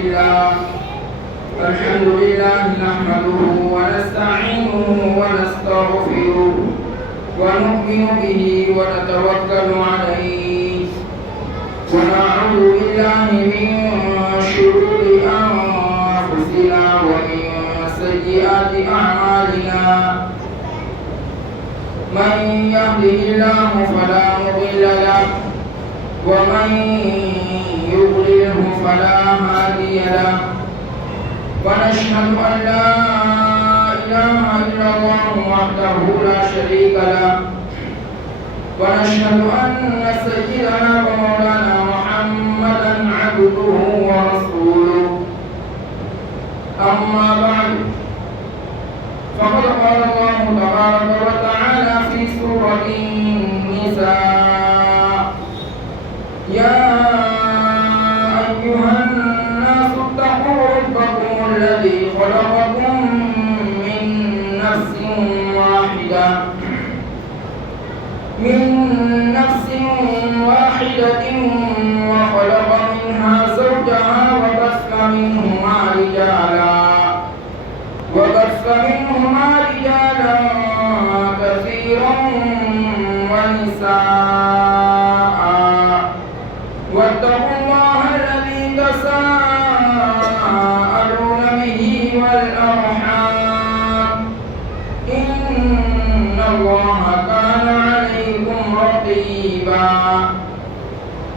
لله الحمد لله نحمده ونستعينه ونستغفره ونؤمن به ونتوكل عليه ونعوذ بالله من شرور أنفسنا ومن سيئات أعمالنا من يهده الله فلا مضل له ومن يضلله فلا هادي له ونشهد أن لا إله إلا الله وحده لا شريك له ونشهد أن سيدنا ومولانا محمدا عبده ورسوله أما بعد فقد قال الله تبارك وتعالى في سورة النساء يا أيها الناس اتقوا ربكم الذي خلقكم من نفس واحدة وخلق منها زوجها وبث منهما رجالا كثيرا ونساء واتقوا الله الذي تساءلون به والأرحام إن الله كان عليكم رقيبا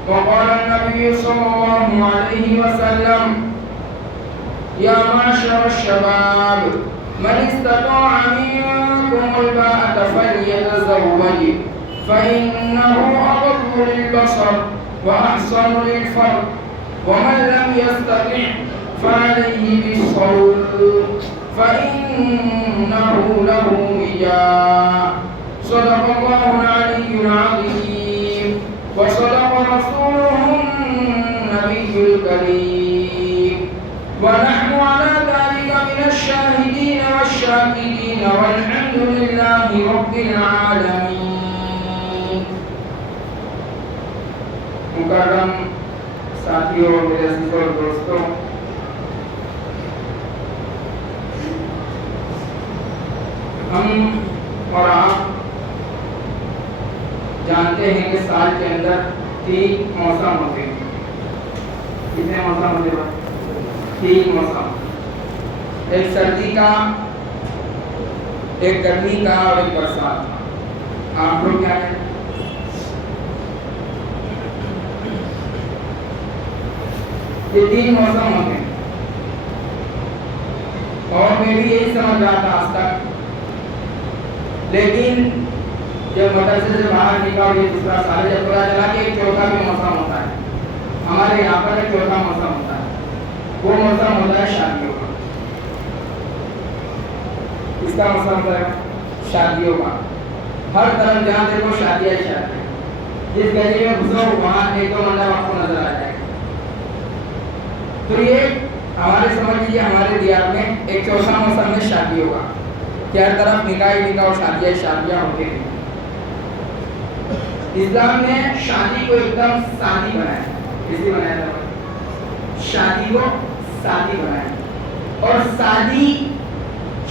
وقال النبي صلى الله عليه وسلم يا معشر الشباب من استطاع منكم الباءة فليتزوج فإنه أغض للبصر وأحسن للفرج ومن لم يستطع فعليه بالصوم فإنه له وجاء صدق الله العلي العظيم وصدق رسوله النبي الكريم ونحن على ذلك من الشاهدين والشاكرين والحمد لله رب العالمين. مکرم ساتھیوں میرے عزیز اور دوستوں، ہم اور آپ جانتے ہیں کہ سال کے اندر 3 موسم ہوتے ہیں. کتنے موسم ہوتے ہیں؟ 3 موسم. ایک سردی کا، ایک گرمی کا اور ایک برسات کا. آپ لوگ کیا ہے؟ یہ 3 موسم ہوتے ہیں. اور میں بھی یہی سمجھ رہا تھا آج تک، لیکن جب مدرسے سے باہر نکلا اور یہ دوسرا سال جب پتا چلا کہ ایک چوتھا بھی موسم ہوتا ہے. ہمارے یہاں پر ایک چوتھا موسم ہوتا ہے. وہ موسم ہوتا ہے شادیوں کا. اس کا موسم ہوتا ہے شادیوں کا. ہر طرف جہاں دیکھو شادیاں ہی شادیاں. جس گلی میں گھسو وہاں ایک دو منڈپ آپ کو نظر آ جائے گا. تو یہ ہمارے سمجھ لیجیے ہمارے دیہات میں ایک چوتھا موسم ہے شادیوں کا، کہ ہر طرف نکاح ہی نکاح اور شادیاں ہوتی ہیں. اسلام نے شادی کو ایک دم سادی بنایا. کیسے بنایا تھا؟ شادی کو سادی بنایا. اور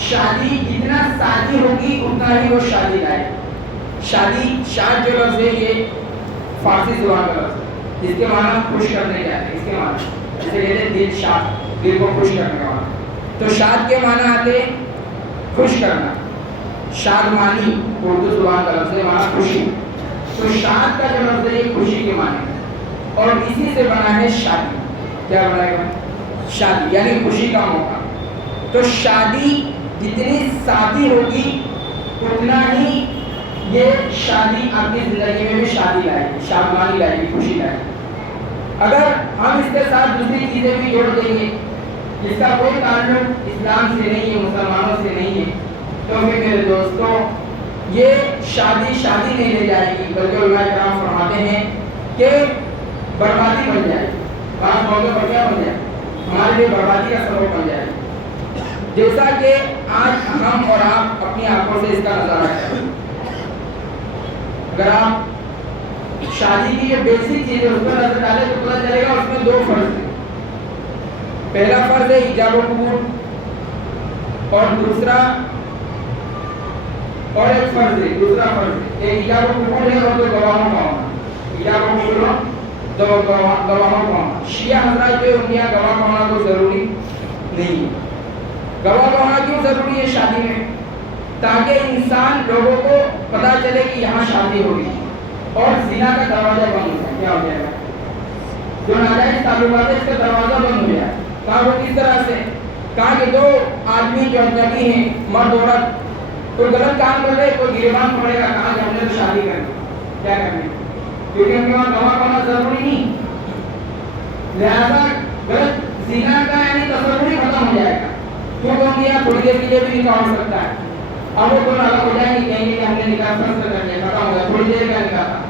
شادی جتنا سادی ہوگی اتنا ہی وہ شادی لائے. شاد جو لفظ ہے یہ فارسی زبان کا لفظ ہے. اس کے معنی خوش کرنے کے آتے ہیں. اس کے معنی جیسے کہتے ہیں دل شاد، دل کو خوش کرنے کا معنی. تو شاد کے معنی آتے خوش کرنا. شاد مانی اردو زبان کا لفظ ہے، معنی خوشی. تو شاد کا جو لفظ ہے یہ خوشی کے معنی ہے. اور اسی سے بنا ہے شادی. کیا بنائے گا؟ شادی یعنی خوشی کا موقع. تو شادی جتنی سادی ہوگی اتنا ہی یہ شادی آپ کی زندگی میں بھی شادی لائے گی، شادمانی لائے گی، خوشی لائے گی. اگر ہم اس کے ساتھ دوسری چیزیں بھی جوڑ دیں گے جس کا کوئی تعلق اسلام سے نہیں ہے، مسلمانوں سے نہیں ہے، تو پھر میرے دوستوں یہ شادی نہیں لے جائے گی، بلکہ علماء کرام فرماتے ہیں کہ بربادی بن جائے گی. بات موقع پر کیا بن جائے؟ ہمارے لیے بربادی کا سبب بن جائے گی. جیسا کہ آج ہم اور آپ اپنی آنکھوں سے اس کا نظارہ کریں. اگر آپ شادی کی جو بیسک چیز ہے اس پر نظر ڈالیں تو پتہ چلے گا اس میں 2 فرض ہیں. پہلا فرض ہے ایجاب و قبول، اور دوسرا اور ایک فرض ہے، دوسرا فرض ہے ایک ایجاب و قبول ہے اور دو گواہوں کا ہونا، ایجاب و قبول ہو دو گواہوں کا ہونا۔ شیعہ حضرات جو ان کے یہاں گواہ کا ہونا تو ضروری نہیں ہے۔ گواہ کا ہونا کیوں ضروری ہے شادی میں؟ تاکہ انسان لوگوں کو پتہ چلے کہ یہاں شادی ہوگی اور زنا کا دروازہ بند ہو جائے، کیا ہو جائے گا؟ جو ناجائز تعلقات ہے اس کا دروازہ بند ہو جائے۔ کہا وہ کس طرح سے؟ کہا کہ دو آدمی جو اجنبی ہیں، مرد عورت، کوئی غلط کام کر رہے کوئی گریبان پڑے گا، کہا کہ ہم نے تو شادی کرنی، کیا کرنی؟ کیونکہ ان کے وہاں گواہ ہونا ضروری نہیں، لہذا غلط زنا کا یعنی تصور ہی ختم ہو جائے گا، کیونکہ ان کے یہاں تھوڑی دیر کے لیے بھی نکاح ہو سکتا ہے۔ اب وہ دونوں الگ ہو جائیں گے، کہیں گے کہ ہم نے نکاح فرض کر لیا، ختم ہو گیا، تھوڑی دیر کا نکاح تھا۔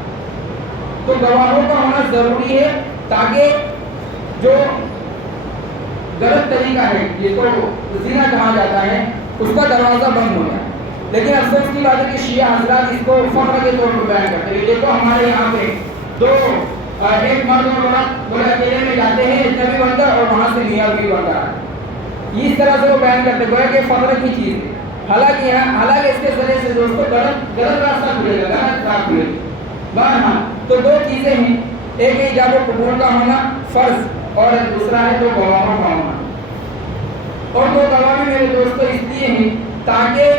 تو گواہوں کا ہونا ضروری ہے تاکہ جو غلط طریقہ ہے جس کو زنا کہا جاتا ہے اس کا دروازہ بند ہو جائے۔ لیکن افسوس کی بات ہے کہ شیعہ حضرات اس کو فخر کے طور پر بیان کرتے ہیں، دیکھو ہمارے یہاں پہ دو ایک مرد اور عورت بولے اکیلے میں جاتے ہیں اجنبی بن کر اور وہاں سے میاں بیوی بن کر، اس طرح سے وہ بیان کرتے ہیں گویا کہ فخر کی چیز ہے۔ حالانکہ اس کے ذریعے سے دوستوں غلط راستہ کھلے گا، غلط راہ کھلے گا۔ بہرحال تو دو چیزیں ہیں، ایک ہے ایجاب و قبول کا ہونا فرض، اور دوسرا ہے دو گواہوں کا ہونا۔ اور دو گواہ بھی میرے دوستوں اس لیے ہیں تاکہ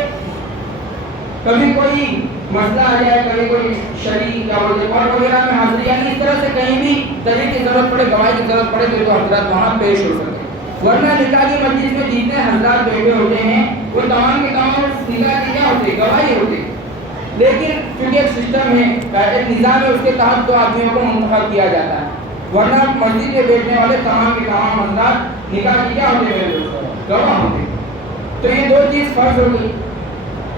کبھی کوئی مسئلہ آ جائے، کبھی کوئی شرعی یا کورٹ وغیرہ میں حاضری، یعنی اس طرح سے کہیں بھی دلیل کی ضرورت پڑے، گواہی کی ضرورت پڑے تو حضرات وہاں پیش ہو سکے۔ ورنہ نکاح کی مجلس میں جتنے حضرات بیٹھے ہوتے ہیں وہ تمام کے تمام نکاح کے کیا ہوتے؟ گواہی ہوتے۔ لیکن چونکہ ایک سسٹم ہے، ایک نظام ہے، اس کے تحت دو آدمیوں کو منتخب کیا جاتا ہے، ورنہ مسجد میں بیٹھنے والے تمام کے تمام حضرات نکاح کی کیا ہوتے ہیں؟ گواہ ہوتے۔ تو یہ دو چیز فرض ہو گئی۔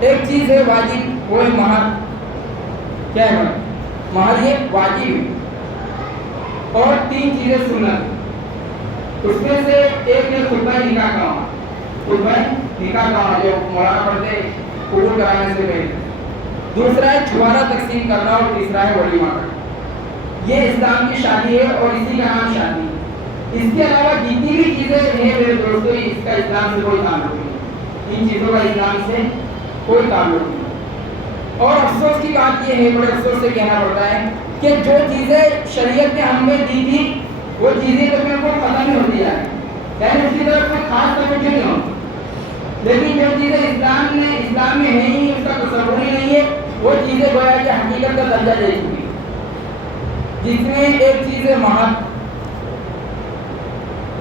ایک چیز ہے واجب، وہ ہے مہر۔ کیا ہے مہر؟ یہ واجب ہے۔ اور تین چیزیں سنت، اس میں سے ایک ہے خطبہ نکاح کا ہونا، خطبہ نکاح کا ہونا جو مولانا پڑھتے قبول کرانے سے پہلے، دوسرا ہے چھوارا تقسیم کرنا، اور تیسرا ہے ولیمہ کرنا۔ یہ اسلام کی شادی ہے اور اسی کا نام شادی ہے۔ اس کے علاوہ جتنی بھی چیزیں ہیں میرے دوستوں اس کا اسلام سے کوئی تعلق نہیں، ان چیزوں کا اسلام سے کوئی تعلق نہیں۔ اور افسوس کی بات یہ ہے، بڑے افسوس سے کہنا پڑتا ہے کہ جو چیزیں شریعت نے ہمیں دی تھی وہ چیزیں تو بالکل ختم ہی ہوتی جا رہی، یعنی اس کی طرف کوئی خاص توجہ نہیں ہوتی۔ لیکن جو چیزیں اسلام میں ہے ہی اس کا تصور ہی نہیں ہے، وہ چیزیں گویا کہ حقیقت کا درجہ دے چکی، جس میں ایک چیز ہے مہر۔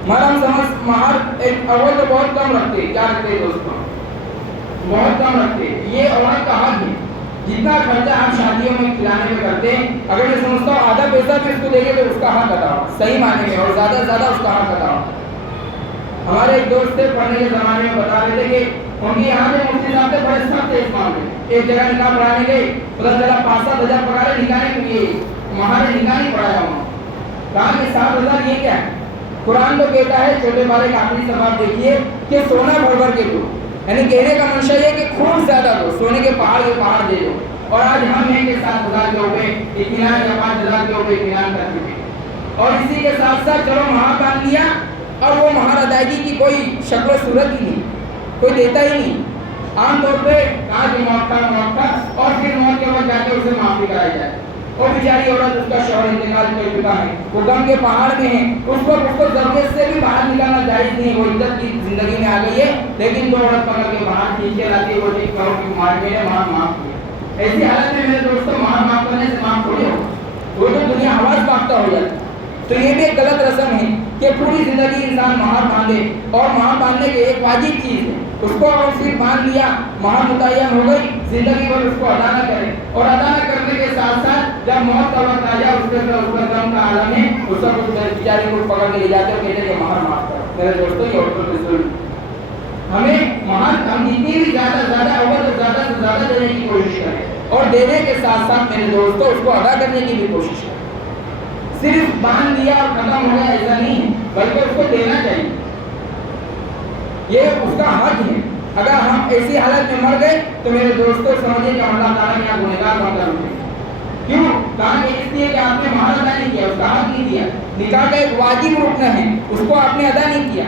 ہم سمجھ مہر ایک اول تو بہت کم رکھتے ہیں، کیا رکھتے ہیں دوستوں؟ بہت کم رکھتے ہیں۔ یہ عورت کا حق ہے، جتنا خرچہ ہم شادیوں میں کھلانے میں کرتے ہیں، اگر میں سمجھتا ہوں آدھا پیسہ بھی اس کو دے گے تو اس کا حق ادا ہو، صحیح معنی میں، اور زیادہ سے زیادہ اس کا حق ادا ہو۔ ہمارے ایک دوست تھے پڑھنے کے زمانے میں، بتا رہے تھے کہ ان کے یہاں پہ مفتی صاحب تھے بڑے سخت تھے اس معاملے میں۔ ایک جگہ نکاح پڑھانے گئے، پتہ چلا 5-7 ہزار پکارے نکاح کے لیے، مہر نکاح نہیں پڑھایا وہاں۔ کہا کہ 7 ہزار یہ کیا ہے؟ قرآن تو کہتا ہے چھوٹے بارے کا آخری سباب دیکھیے کہ سونا بھر بھر کے دو، یعنی کہنے کا منشا یہ کہ خوب زیادہ دو، سونے کے پہاڑ دے دو۔ اور آج ہم ہیں کہ 7 ہزار کے اوپر اطمینان یا 5 ہزار کے اوپر اطمینان کر چکے، اور اسی کے ساتھ ساتھ چلو مہر باندھ لیا، اور وہ مہر ادائیگی کی کوئی شکل و صورت ہی نہیں، کوئی دیتا ہی نہیں۔ عام طور پہ کہا کہ موقع، اور پھر موت کے وقت جا کے اسے معافی کرائی جائے، اور بیچاری عورت اس کا شوہر انتقال کر چکا ہے، وہ غم کے پہاڑ میں ہے، اس کو ضرورت سے بھی باہر نکالنا جائز نہیں، وہ عزت کی زندگی میں آ گئی ہے، لیکن دو عورت پکڑ کے باہر کھینچ کے لاتی ہے، وہ ٹھیک کرو کہ مار کے مہر معاف کیا۔ ایسی حالت میں میرے دوستوں مہر معاف کرنے سے معاف تھوڑی ہو، وہ تو دنیا حواس باختہ ہو جاتی۔ تو یہ بھی ایک غلط رسم ہے کہ پوری زندگی انسان مہر باندھے، اور مہر باندھنے کی ایک واجب چیز ہے، اس کو اگر صرف باندھ لیا، مہر متعین ہو گئی، زندگی بھر اس کو ادا نہ کرے، اور ادا نہ کرنے کے ساتھ ساتھ جب موت کا وقت آ جائے اس کا غم کا عالم ہے، اس کو بیچاری کو پکڑ کے لے جاتے اور کہتے ہیں کہ مہر معاف کرو۔ میرے دوستوں یہ عورتوں کے ظلم، ہمیں مہر ہم جتنی بھی زیادہ سے زیادہ دینے کی کوشش کریں، اور دینے کے ساتھ ساتھ میرے دوستوں اس کو ادا کرنے کی بھی کوشش کریں۔ صرف باندھ دیا اور ختم ہو گیا ایسا نہیں ہے، بلکہ اس کو دینا چاہیے، یہ اس کا حق ہے۔ اگر ہم ایسی حالت میں مر گئے تو میرے دوستوں سمجھیں کہ اللہ تعالیٰ نے آپ گنہگار بن کر اٹھے، کیوں؟ کہا کہ اس لیے کہ آپ نے مہر ادا نہیں کیا، اس کا حق نہیں دیا، نکاح کا ایک واجب رکن ہے اس کو آپ نے ادا نہیں کیا۔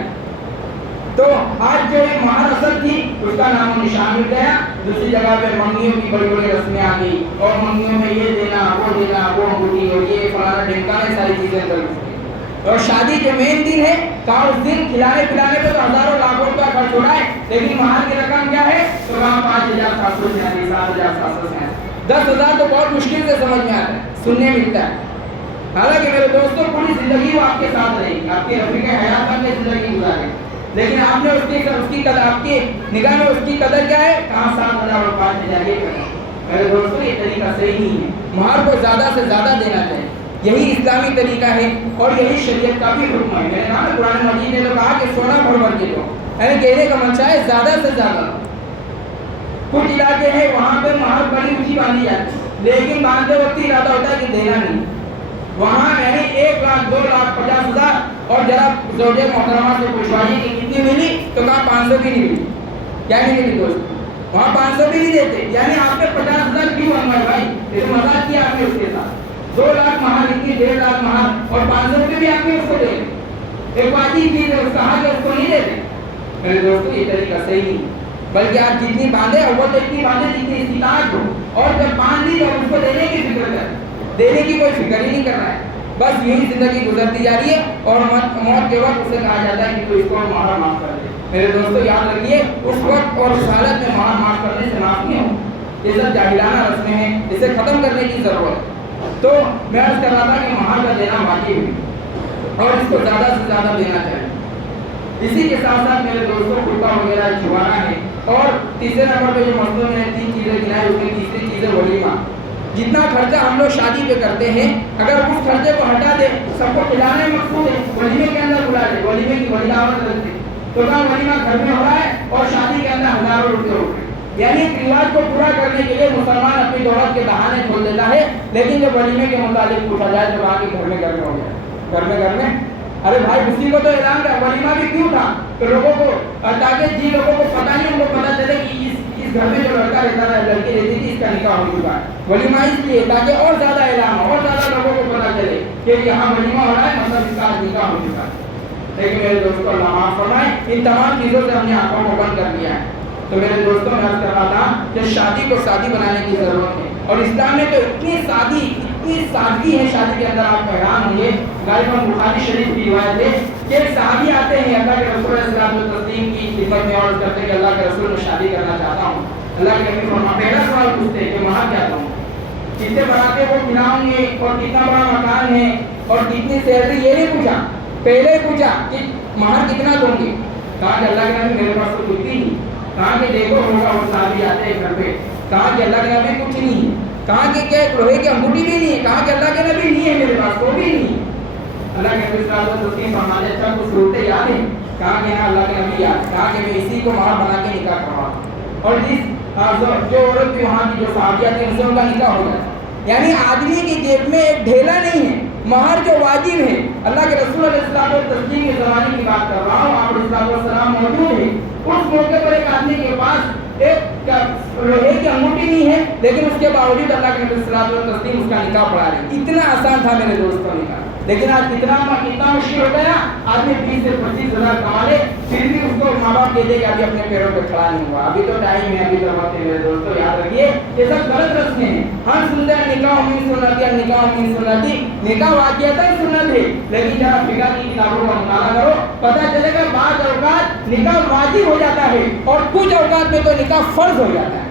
تو آج جو یہ مہر اصل تھی اس کا نام و نشان مل گیا، دوسری جگہ پہ منگیوں کی بڑی بڑی رسمیں آ گئی، اور منگیوں میں یہ دینا وہ انگوٹھی اور یہ فلانا ڈھمکانا ساری چیزیں کر دی۔ اور شادی جو مین دن ہے کہا اس دن کھلانے پلانے پہ تو ہزاروں لاکھوں روپیہ خرچ ہو رہا ہے، لیکن مہر کی رقم کیا ہے؟ تو کہا 5,700 7,700 10,000 تو بہت مشکل سے سمجھ میں آتا ہے، سننے ملتا ہے۔ حالانکہ میرے دوستوں پوری زندگی وہ آپ کے ساتھ رہے گی، آپ کے رفیق حیات آپ نے زندگی گزارے، لیکن آپ نے اس کی قدر، آپ کی نگاہ میں اس کی قدر کیا ہے؟ کہاں 7,000 اور 5,000 یہ قدر۔ میرے دوستوں یہ طریقہ صحیح نہیں ہے، مہر کو زیادہ سے زیادہ دینا چاہیے، یہی اسلامی طریقہ ہے اور یہی شریعت کا بھی حکم ہے۔ میں نے کہا قرآن مجید نے تو کہا کہ سونا بھر بھر کے دو، یعنی کہنے کا منشا ہے زیادہ سے زیادہ۔ کچھ علاقے ہیں وہاں پہ مہر بڑی اونچی باندھی جاتی ہے، لیکن باندھتے وقت ارادہ ہوتا ہے کہ دینا نہیں، وہاں یعنی 1 لاکھ 2 لاکھ 50,000، اور جب زوجہ محترمہ سے پوچھوائیے کہ کتنی ملی تو کہا 500 بھی نہیں ملی، کیا نہیں ملی دوست؟ وہاں 500 بھی نہیں دیتے، یعنی آپ نے 50,000 کیوں بنوائے بھائی؟ یہ تو مزاق کیا آپ نے اس کے ساتھ، 2 لاکھ مہر اتنی 1.5 لاکھ مہر اور 500 روپے بھی آپ نے اس کو دے، ایک واجب چیز ہے، اس کا حق ہے، اس کو نہیں دیتے۔ میرے دوستوں یہ طریقہ صحیح نہیں، بلکہ آپ جتنی باندھے وہ تو اتنی باندھے جتنی استطاعت ہو، اور جب باندھ دی تو اس کو دینے کی فکر کر، دینے کی کوئی فکر ہی نہیں کر رہا ہے، بس یہی زندگی گزرتی جا رہی ہے، اور موت کے وقت اسے کہا جاتا ہے کہ تو اس کو مہر معاف کر دے۔ میرے دوستوں یاد رکھیے اس وقت اور اس حالت میں مہر معاف کرنے سے معاف نہیں ہو، یہ سب جاہلانہ رسمیں ہیں، اسے ختم کرنے کی ضرورت ہے۔ تو میں عرض کر رہا تھا کہ مہر کا دینا واجب ہے اور اس کو زیادہ سے زیادہ دینا چاہیے۔ اسی کے ساتھ ساتھ میرے دوستوں خطبہ وغیرہ چھپانا ہے، اور تیسرے نمبر پہ جو مسئلوں میں 3 چیزیں گنائی اس میں تیسری چیز ہے ولیمہ۔ جتنا خرچہ ہم لوگ شادی پہ کرتے ہیں اگر اس خرچے کو ہٹا دیں، سب کو کھلانے مقصود ہے، ولیمے کے اندر بلا دیں، ولیمے کی بڑی دعوت رکھتے تو کہا ولیمہ گھر میں ہو رہا ہے اور شادی کے اندر ہزاروں روپے ہو رہے ہیں، یعنی ایک رواج کو پورا کرنے کے لیے مسلمان اپنی دولت کے بہانے کھول دیتا ہے، لیکن جب ولیمے کے متعلق پوچھا جائے تو کہا کہ گھر میں ہو گیا، گھر میں ارے بھائی اسی کو تو اعلان کیا ولیمہ بھی کیوں تھا؟ تو لوگوں کو تاکہ جن لوگوں کو پتہ نہیں ان کو پتہ چلے کہ اس گھر میں جو لڑکا رہتا ہے لڑکی رہتی تھی اس کا نکاح ہو چکا ہے، ولیمہ اس لیے تاکہ اور زیادہ اعلان ہو اور زیادہ لوگوں کو پتہ چلے کہ یہاں ولیمہ ہو رہا ہے، مطلب اس کا نکاح ہو چکا ہے۔ لیکن میرے دوستوں اللہ معاف فرمائے، ان تمام چیزوں سے ہم نے آنکھوں کو بند کر دیا ہے۔ تو میرے دوستوں میں عرض کر رہا تھا کہ شادی کو سادی بنانے کی ضرورت ہے، اور اسلام میں تو اتنی سادگی ہے شادی کے اندر، آپ حیران ہوں گے۔ غالباً بخاری شریف کی روایت ہے کہ ایک صحابی آتے ہیں اللہ کے رسول علیہ الصلوۃ والتسلیم کی خدمت میں اور کرتے ہیں کہ اللہ کے رسول میں شادی کرنا چاہتا ہوں۔ اللہ کے نبی فرماتے ہیں، پہلا سوال پوچھتے ہیں کہ مہر کیا دوں، کتنے بڑھاتے وہ کھلاؤں گے اور کتنا بڑا مکان ہے اور کتنی سیلری، یہ نہیں پوچھا، پہلے پوچھا کہ مہر کتنا دوں گے۔ کہا کہ اللہ کے نبی میرے پاس تو کچھ نہیں۔ کہا کہ دیکھو ہوگا وہ صحابی آتے ہیں گھر پہ، کہا کہ اللہ کے نبی کچھ نہیں ہے، کہا کہ کیا لوہے کی انگوٹھی بھی نہیں ہے، کہا کہ اللہ کے نبی نہیں ہے میرے پاس، وہ بھی نہیں ہے۔ اللہ کے نبی صلی اللہ علیہ وسلم فرماتے ہیں اچھا کچھ صورتیں یاد ہیں؟ کہا کہ ہاں اللہ کے نبی یاد، کہا کہ میں اسی کو مہر بنا کے نکاح کروا، اور جو عورت بھی وہاں کی جو صحابیہ تھیں ان سے ان کا نکاح ہو جاتا۔ یعنی آدمی کی جیب میں ایک ڈھیلا نہیں ہے، مہر جو واجب ہے، اللہ کے رسول علیہ السلام اور تسلیم کے زمانے کی بات کر رہا ہوں، آپ علیہ السلام موجود ہیں، اس موقع پر ایک آدمی کے پاس ایک لوہے کی انگوٹھی نہیں ہے، لیکن اس کے باوجود اللہ کے نبی صلی اللہ علیہ وسلم اس کا نکاح پڑھا رہے ہیں۔ اتنا آسان تھا میرے دوستوں نکاح، لیکن آج کتنا مشکل ہو گیا، آدمی 20 سے 25,000 کما لے پھر بھی اس کو ماں باپ کہہ دے کہ ابھی اپنے پیروں پہ کھڑا نہیں ہوا، ابھی تو ٹائم ہے، ابھی تو وقت ہے۔ میرے دوستوں یاد رکھیے یہ سب غلط رسمیں ہیں۔ ہر سنتے ہیں نکاح من سنتی، نکاح من سنتی، نکاح واقعتا سنت ہے، لیکن جب فقہ کی کتابوں کا مطالعہ کرو پتہ چلے گا بعض اوقات نکاح واجب ہو جاتا ہے اور کچھ اوقات میں تو نکاح فرض ہو جاتا ہے،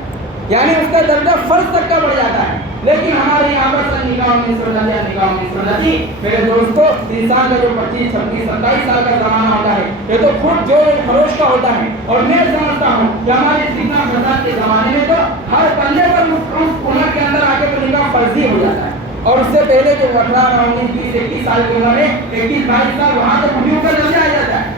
یعنی اس کا درجہ فرض تک کا بڑھ جاتا ہے۔ لیکن ہمارے یہاں پر نکاح من سنتی، نکاح من سنتی، میرے دوستو انسان کا جو 25 26 27 سال کا زمانہ ہوتا ہے یہ تو خود جو خروش کا ہوتا ہے، اور میں سمجھتا ہوں کہ ہمارے سیکھنا فساد کے زمانے میں تو ہر پلے پر اس عمر کے اندر آ کے تو نکاح فرضی ہو جاتا ہے، اور اس سے پہلے جو 18 19 20 21 سال کی عمر ہے 21 22 سال وہاں تو بڑھیوں کا درجہ آ جاتا ہے،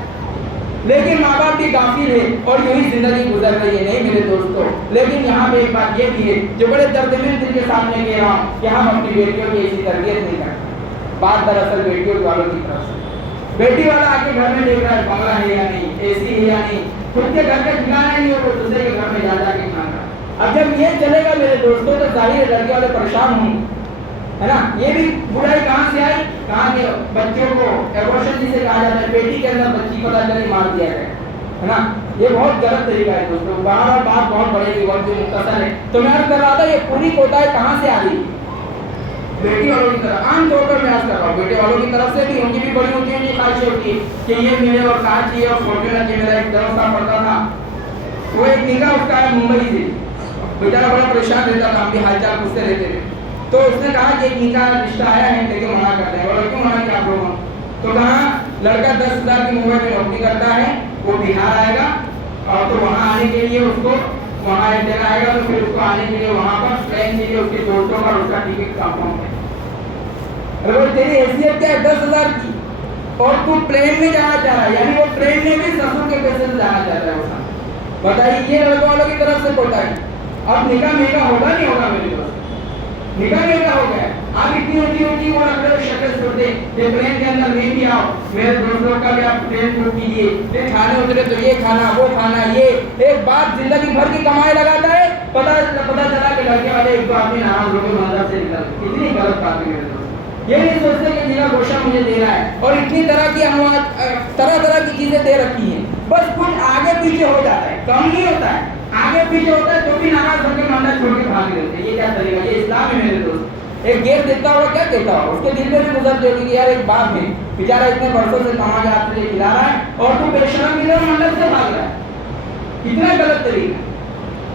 لیکن ماں باپ بھی غافل ہے اور یہی زندگی گزر رہی ہے۔ نہیں میرے دوستوں، لیکن یہاں پہ ایک بات یہ بھی ہے جو بڑے درد میں دل کے سامنے کہہ رہا ہوں کہ ہم اپنی بیٹیوں کی ایسی تربیت نہیں کرتے۔ بات دراصل بیٹیوں والوں کی طرف سے، بیٹی والا آ کے گھر میں دیکھ رہا ہے بنگلہ ہے یا نہیں، اے سی ہے یا نہیں، خود کے گھر کا ٹھکانا نہیں ہو تو دوسرے کے گھر میں جا کے کھانا۔ اب جب یہ چلے گا میرے دوستوں تو ظاہر ہے لڑکے والے پریشان ہوں گے، ہے نا. یہ بھی برائی کہاں سے آئی, کہاں کے بچوں کو ایبورشن جسے کہا جاتا ہے, پیٹی کے اندر بچی پتہ چلی مار دیا گیا, ہے نا. یہ بہت غلط طریقہ ہے دوستوں. باہر بات بہت بڑے گی, وقت جو مختصر ہے, تو میں عرض کر رہا تھا یہ پوری کوتاہی کہاں سے آ رہی, بیٹی والوں کی طرف. عام طور پر میں عرض کر رہا ہوں بیٹے والوں کی طرف سے بھی, ان کی بھی بڑی ہوتی ہے خواہش ہوتی ہے کہ یہ ملے اور کہاں چاہیے. اور فارچونر کے میرا ایک دوست پڑھتا تھا, وہ ایک نکاح اس کا ہے ممبئی سے, بیچارہ بڑا پریشان رہتا تھا, ہم بھی حال چال پوچھتے رہتے تھے. تو اس نے کہا کہ ایک نکاح رشتہ آیا ہے لیکن منع کرتے ہیں. اور کیوں منع کیا آپ لوگوں؟ تو کہا لڑکا 10,000 کی ممبئی میں نوکری کرتا ہے, وہ بہار آئے گا, اور تو وہاں آنے کے لیے اس کو وہاں ایک جگہ آئے گا, تو پھر اس کو آنے کے لیے وہاں پر ٹرین کے لیے اس کے دوستوں کا اس کا ٹکٹ کنفرم ہے. ارے تیری حیثیت کیا ہے 10,000 کی, اور تو پلین میں جانا چاہ رہا ہے, یعنی وہ ٹرین میں بھی سسر کے پیسے سے جانا چاہتا ہے وہ. بتائیے یہ لڑکوں والوں کی طرف سے کوتاہی. اب نکاح مہنگا ہوگا نہیں ہوگا میرے دوست, نکاح مہنگا ہو گیا. آپ اتنی اونچی وہ رکھ رہے شکل چھوڑتے کہ ٹرین کے اندر میں بھی آؤ, میرے دوستوں کا بھی آپ ٹرین بک کیجیے, پھر کھانے اترے تو یہ کھانا وہ کھانا. یہ ایک بات زندگی بھر کی کمائی لگاتا ہے, پتہ چلا کہ لڑکے والے ایک تو آدمی ناراض ہو کے منظر سے نکل. کتنی غلط بات ہے میرے دوست. یہ نہیں سوچتے کہ میرا گوشہ مجھے دے رہا ہے, اور اتنی طرح کی اموات طرح طرح کی چیزیں دے رکھی ہیں, بس کچھ آگے پیچھے ہو جاتا ہے, کم نہیں ہوتا ہے, آگے پیچھے ہوتا ہے, تو بھی ناراض ہو کے مانڈا چھوڑ کے بھاگ دیتے ہیں. یہ کیا طریقہ, یہ اسلام ہے میرے دوست. ایک گیٹ دیتا ہوگا کیا دیتا ہوگا, اس کے دل میں بھی گزرتی ہوگی کہ یار ایک باپ ہے بیچارہ اتنے برسوں سے کما کے آپ تجھے کھلا رہا ہے, اور تو بے شرم ملے اور منڈپ سے بھاگ رہا ہے. کتنا غلط طریقہ.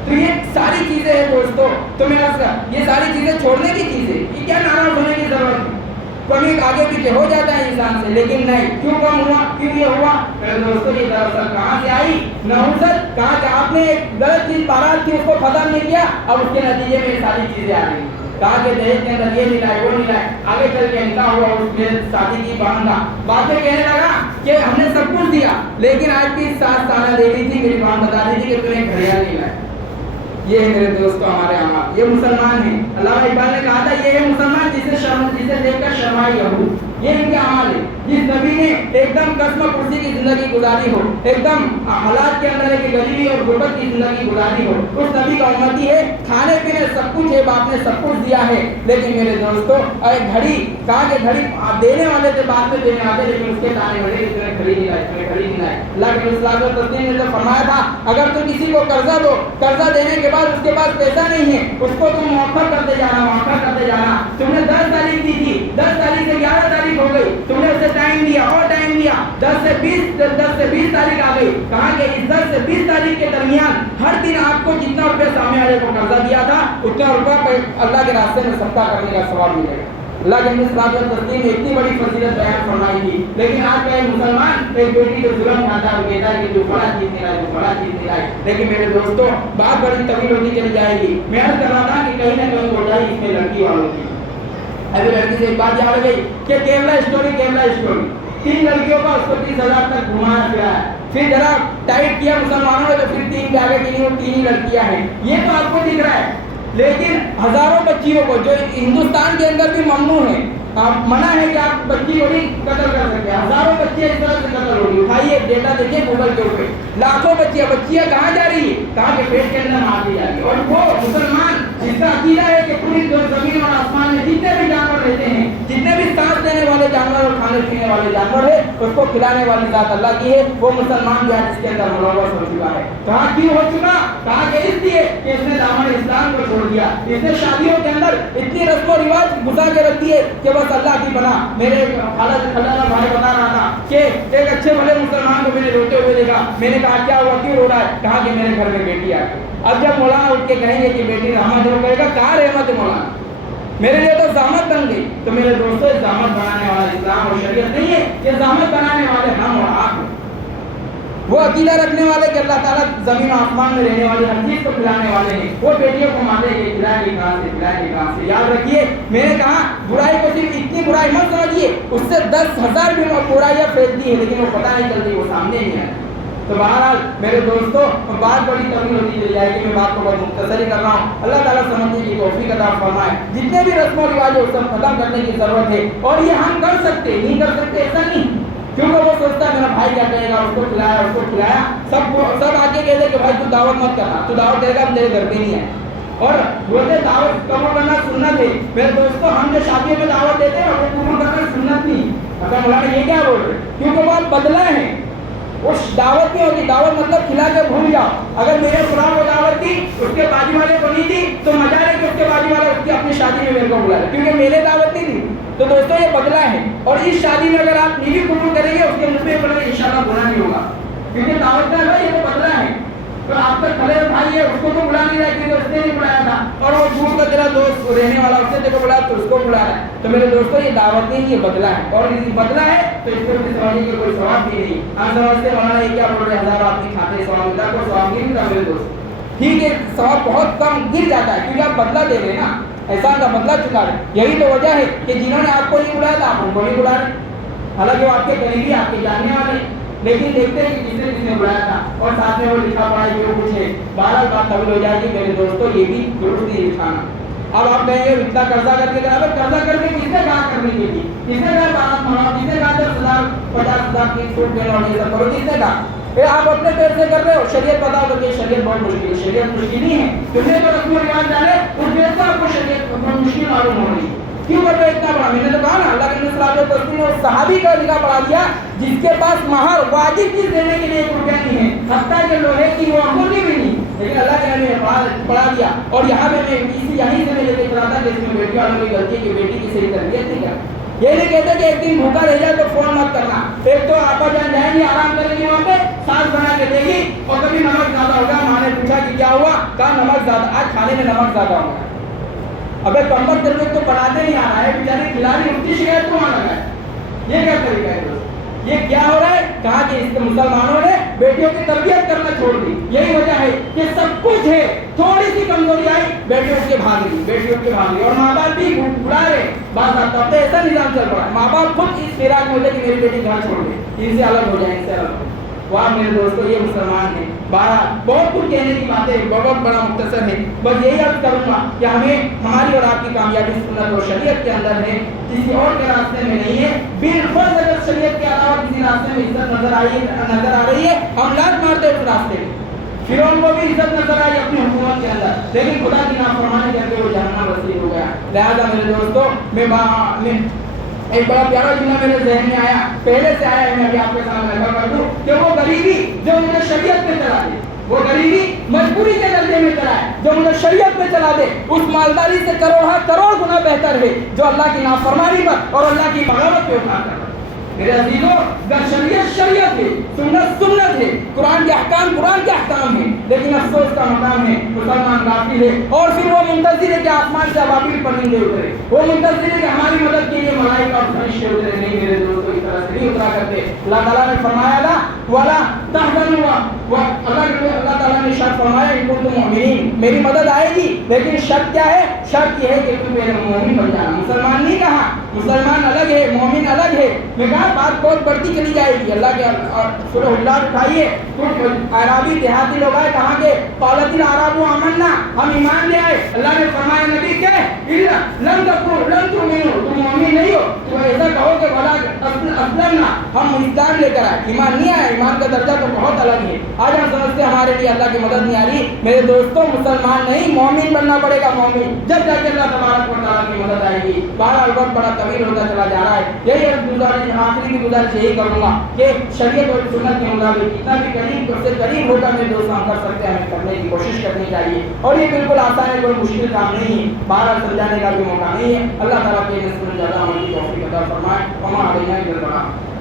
تو یہ ساری چیزیں ہیں دوستوں, تو میں یہ ساری چیزیں چھوڑنے کی چیزیں, یہ کیا ناراض ہونے کی ضرورت ہے. کبھی آگے پیچھے ہو جاتا ہے انسان سے, لیکن نہیں. کیوں کم ہوا, کیوں یہ ہوا میرے دوستوں؟ یہ دراصل کہاں سے آئی نحوست, کہاں کہ آپ نے ایک غلط چیز بارات کی اس کو ختم نہیں کیا, اب اس کے نتیجے میں یہ ساری چیزیں آ گئی. کہا کہ دہیج کے اندر یہ ملا ہے وہ ملا ہے, آگے چل کے نکاح ہوا, اس میرے ساتھی کی بہن کا باتیں کہنے لگا کہ ہم نے سب کچھ دیا, لیکن آج کی 7 سالہ دے رہی تھی, میری بہن بتا رہی تھی کہ تم نے گھڑیاں نہیں لائے. یہ ہے میرے دوستوں ہمارے اعمال, یہ مسلمان ہیں. علامہ اقبال نے کہا تھا یہ ہے مسلمان جسے دیکھ کر شرمائے یہود. یہ ان کے اعمال ہے. جس نبی نے ایک دم قسم کرسی کی زندگی گزاری ہو, ایک دم حالات کے اندر ایک غریبی اور غربت کی زندگی گزاری ہو, اس نبی کا امتی ہے. کھانے پینے سب کچھ ہے, باپ نے سب کچھ دیا ہے, لیکن میرے دوستوں گھڑی, کہا کہ گھڑی دینے والے تھے, بعد میں دینے آتے, لیکن اس کے تانے بڑے کہ تمہیں گھڑی نہیں لائی, تمہیں گھڑی نہیں لائی. اللہ کے رسول تسلیم نے تو فرمایا تھا اگر تم کسی کو قرضہ دو, قرضہ دینے کے بعد اس کے پاس پیسہ نہیں ہے, اس کو تم مؤخر کرتے جانا, مؤخر کرتے جانا. تم نے 10 تاریخ دی تھی, 10 تاریخ سے 11 تاریخ ہو گئی, تم نے اسے ٹائم دیا اور ٹائم دیا, 10 سے 20 تاریخ آ گئی. کہا کہ اس 10 سے 20 تاریخ کے درمیان ہر دن آپ کو جتنا روپے سامنے والے کو قرضہ دیا تھا اتنا روپیہ اللہ کے راستے میں صدقہ کرنے کا ثواب ملے گا. اللہ کے نبی صلی اللہ علیہ وسلم نے اتنی بڑی فضیلت بیان فرمائی تھی, لیکن آج کا ایک مسلمان ایک بیٹی کو ظلم کھاتا ہے, کہتا ہے کہ جو بڑا چیز ملا ہے, جو بڑا چیز ملا ہے. لیکن میرے دوستوں بات بڑی طویل ہوتی چلی جائے گی. میں عرض کر رہا تھا کہ کہیں نہ کہیں کوتاہی اس میں لڑکی والوں کی. ابھی لڑکی سے ایک بات یاد آ گئی کہ کیرلا اسٹوری 3 لڑکیوں کا اس کو 30,000 تک گھمایا پھرایا, پھر ذرا ٹائٹ کیا مسلمانوں نے, تو پھر 3 پہ آگے 3 لڑکیاں ہیں. یہ تو آپ کو دکھ رہا ہے, لیکن ہزاروں بچیوں کو جو ہندوستان کے اندر بھی ممنوع ہے, منع ہے کہ آپ بچی کو بھی قتل کر سکتے ہیں. ہزاروں بچیاں اس طرح سے قتل ہو رہی. اٹھائیے ڈیٹا دیکھیے گوگل کے اوپر, لاکھوں بچیاں کہاں جا رہی ہے, کہاں کے پیٹ کے اندر مار دی جا رہی ہے. اور وہ مسلمان جس کا عقیدہ ہے کہ پوری زمین اور آسمان میں جتنے بھی جانور رہتے ہیں, جتنے بھی سانس دینے والے جانور اور کھانے پینے والے جانور ہیں, اس کو کھلانے والی ذات اللہ کی ہے. وہ مسلمان جو ہے جس کے اندر ملوث ہو چکا ہے. کہاں کیوں ہو چکا, کہا کہ اس لیے کہ اس نے دامن اسلام کو چھوڑ دیا. اس نے شادیوں کے اندر اتنی رسم و رواج گھسا کے رکھ دیے کہ بس اللہ کی بنا. میرے خالہ بھائی بتا رہا تھا کہ ایک اچھے بھلے مسلمان کو میں نے روتے ہوئے دیکھا. میں نے کہا کیا ہوا, کیوں رو رہا ہے؟ کہا کہ میرے گھر میں بیٹی آ گئی. اب جب مولانا اٹھ کے کہیں گے کہ بیٹی رحمت ہو, کہے گا کہاں رحمت ہے مولانا, میرے لیے تو زحمت بن گئی. تو میرے دوستوں زحمت بنانے والا اسلام اور شریعت نہیں ہے, یہ زحمت بنانے والے ہم اور آپ ہیں. وہ عقیدہ رکھنے والے کہ اللہ تعالیٰ زمین و آسمان میں رہنے والے ہر چیز کو کھلانے والے ہیں. وہ بیٹیوں کو مانتے ہیں کہ کھلائیں گے کہاں سے. یاد رکھیے میں نے کہا برائی کو صرف اتنی برائی مت سمجھیے, اس سے 10,000 بھی برائیاں پھیلتی ہے, لیکن وہ پتہ نہیں چلتی, وہ سامنے نہیں ہے. تو بہرحال میرے دوستوں بات بڑی طویل ہوتی چلی جائے گی, میں بات کو بہت مختصر ہی کر رہا ہوں. اللہ تعالیٰ سمجھنے کی توفیق عطا فرمائے. جتنے بھی رسم و رواج ہے سب ختم کرنے کی ضرورت ہے, اور یہ ہم کر سکتے نہیں کر سکتے ایسا نہیں, کیونکہ وہ سوچتا ہے میرا بھائی کیا کہے گا, اس کو کھلایا سب آگے کہتے کہ بھائی تو دعوت مت کرنا, تو دعوت دے گا تیرے گھر پہ نہیں ہے. اور بولتے دعوت قبول کرنا سنت ہے. میرے دوستوں ہم جو شادیوں میں دعوت دیتے ہیں وہ قبول کرنا سنت نہیں. اچھا مولانا یہ کیا بول رہے ہیں؟ کیونکہ وہ بدلا ہے. اس دعوت نہیں ہوتی. دعوت مطلب کھلا کے بھول جاؤ. اگر میرے فلاں کو دعوت دی اس کے بازی والے کو نہیں دی تو مزہ ہے کہ اس کے بازی والا اس کی اپنی شادی میں میرے کو بلا لے کیونکہ میرے دعوت نہیں دی. تو دوستوں یہ بدلا ہے. اور اس شادی میں اگر آپ نہیں بھی قبول کریں گے اس کے منہ پہ بولیں گے انشاءاللہ گناہ نہیں ہوگا کیونکہ دعوت کا ہے یہ تو بدلا ہے. تو آپ کا کھلے بھائی ہے اس کو تو بلا نہیں رہا کیونکہ اس نے نہیں بلایا تھا اور وہ دور کا تیرا دوست رہنے والا اس نے دیکھو بلا تو اس کو بلا رہا ہے. تو میرے دوستوں یہ دعوت نہیں یہ بدلا ہے اور یہ بدلا ہے تو اس کو سمجھنے کی کوئی ثواب بھی نہیں. ہم سمجھتے مولانا یہ کیا بول رہے ہیں 1000 آدمی کھاتے ثواب ملتا ہے. کوئی ثواب نہیں ملتا میرے دوست. ٹھیک ہے ثواب بہت کم گر جاتا ہے کیونکہ آپ بدلا دے رہے ہیں نا. احسان کا بدلا چکا رہے. یہی تو وجہ ہے کہ جنہوں نے آپ کو نہیں بلایا تھا آپ ان کو نہیں بلا رہے. حالانکہ وہ آپ کے قریبی آپ کے جاننے والے لیکن دیکھتے ہیں کہ کس نے بلایا تھا اور ساتھ میں وہ لکھا پڑا ہے جو کچھ ہے. 12 بات قبول ہو جائے گی میرے دوستوں. یہ بھی درست نہیں لکھانا. اب آپ کہیں گے اتنا قرضہ کر کے قرضہ کر کے کس نے کہا کرنے کے لیے کس نے کہا بارات مناؤ کس نے کہا 10,000 50,000 کی چھوٹ دینا اور یہ سب کرو کس نے کہا آپ اپنے پیر سے کر رہے ہو. شریعت بتاؤ تو کہ شریعت بہت مشکل ہے. شریعت مشکل نہیں ہے. تم نے جو رسم و رواج ڈالے اس میں سے آپ کو شریعت بہت مشکل معلوم ہو رہی ہے. کیوں کر رہے اتنا بڑا؟ میں نے تو کہا نا اللہ کے نبی صلی اللہ علیہ وسلم نے صحابی کا لکھا پڑھا دیا جس کے پاس مہر واجب چیز دینے کے لیے 1 روپیہ نہیں ہے حتیٰ کہ لوہے کی وہ انگوٹھی بھی نہیں لیکن اللہ کے نبی نے پڑھا دیا. اور یہاں پہ میں یہیں سے میں لے کے چلا تھا کہ اس میں بیٹی والوں کی غلطی ہے کہ بیٹی کی صحیح تربیت نہیں کرتی. یہ نہیں کہتے کہ ایک دن بھوکا رہ جائے تو فون مت کرنا. ایک تو آپا جان جائیں گی آرام کریں گی وہاں پہ ساس بنا کے دے گی اور کبھی نمک زیادہ ہوگا. ماں نے پوچھا کہ کیا ہوا؟ کہا نمک زیادہ آج کھانے میں نمک زیادہ ہوگا. ابے کمبر تیرے کو تو بناتے نہیں آ رہا ہے بیچارے کھلاڑی ان کی شکایت کیوں آنے لگا ہے؟ یہ کیا طریقہ ہے دوست؟ یہ کیا ہو رہا ہے؟ کہا کہ اس مسلمانوں نے بیٹیوں کی تربیت کرنا چھوڑ دی. یہی وجہ ہے کہ سب کچھ ہے تھوڑی سی کمزوری آئی بیٹیوں کے بھاگ لی اور ماں باپ بھی بلا رہے. بات آتا ہے ایسا نظام چل رہا ہے ماں باپ خود اس فراق میں ہوتے کہ میری بیٹی گھر چھوڑ دے ان سے الگ ہو جائیں ان سے الگ ہو. واہ میرے دوستو یہ مسلمان ہیں. بہت کچھ کہنے کی باتیں بہت بڑا مختصر ہے. بس یہی عرض کروں گا کہ ہمیں ہماری اور آپ کی کامیابی سنت اور شریعت کے اندر ہے کسی اور کے راستے میں نہیں ہے. بالفرض اگر شریعت کے علاوہ کسی راستے میں عزت نظر آ رہی ہے ہم لات مارتے اس راستے میں. فرعون کو بھی عزت نظر آئی اپنی حکومت کے اندر لیکن خدا کی نافرمانی کر کے وہ جہنم رسید ہو گیا. لہذا میرے دوستو میں ایک بڑا پیارا جملہ میرے ذہن میں آیا پہلے سے آیا ہے میں ابھی آپ کے سامنے لگا کر دوں کہ وہ غریبی جو مجھے شریعت میں چلا دے وہ غریبی مجبوری کے درجے میں چلا ہے جو مجھے شریعت میں چلا دے اس مالداری سے کروڑ گنا بہتر ہے جو اللہ کی نافرمانی پر اور اللہ کی بغاوت پہ اٹھا کر. میرے عزیزوں اگر شریعت ہے سنت ہے قرآن کے احکام ہیں لیکن افسوس کا مقام ہے مسلمان غافل ہے اور پھر وہ منتظر ہے کہ آسمان سے ابابیل پرندے اترے. وہ منتظر ہے کہ ہماری مدد کے لیے ملائکہ اور فرشتے اترے. نہیں میرے دوستوں اس طرح سے نہیں اترا کرتے. اللہ تعالیٰ نے فرمایا تھا وَلَا تَحْزَنُوا اللہ تعالیٰ نے شرط فرمایا ان کنتم مؤمنین میری مدد آئے گی لیکن شرط کیا ہے؟ شرط یہ ہے کہ تم میرے مومن بن جانا. مسلمان نہیں کہا مسلمان الگ ہے مومن الگ ہے. میں کہا بات بہت بڑھتی چلی جائے گی. اللہ کے سورہ حجرات اٹھائیے عربی دیہاتی لوگ آئے کہاں کے قالت الاعراب آمنا ہم ایمان لے آئے. اللہ نے فرمایا نبی کہ لم تؤمنوا تم مومن نہیں ہو تو ایسا کہو کہ بھلا اسلمنا ہم اسلام لے کر آئے. ایمان نہیں آیا. ایمان کا درجہ تو بہت الگ ہے. آج ہم سمجھتے ہمارے لیے اللہ کی مدد نہیں آ رہی. میرے دوستوں مسلمان نہیں مومن بننا پڑے گا. مومن جب جا کے اللہ تبارک و تعالیٰ کی مدد آئے گی. بہرحال وقت بڑا طویل ہوتا چلا جا رہا ہے. یہی آخری کی گزارش یہی کروں گا کہ شریعت اور سنت کے مطابق جتنا بھی قریب سے قریب ہوگا میرے دوست ہم کر سکتے ہیں ہمیں کرنے کی کوشش کرنی چاہیے. اور یہ بالکل آسان ہے کوئی مشکل کام نہیں ہے. بہرحال سمجھانے کا بھی موقع نہیں ہے. اللہ تعالیٰ کے نسل زیادہ عمل کی توفیق عطا فرمائے. وما علینا الا البلاغ.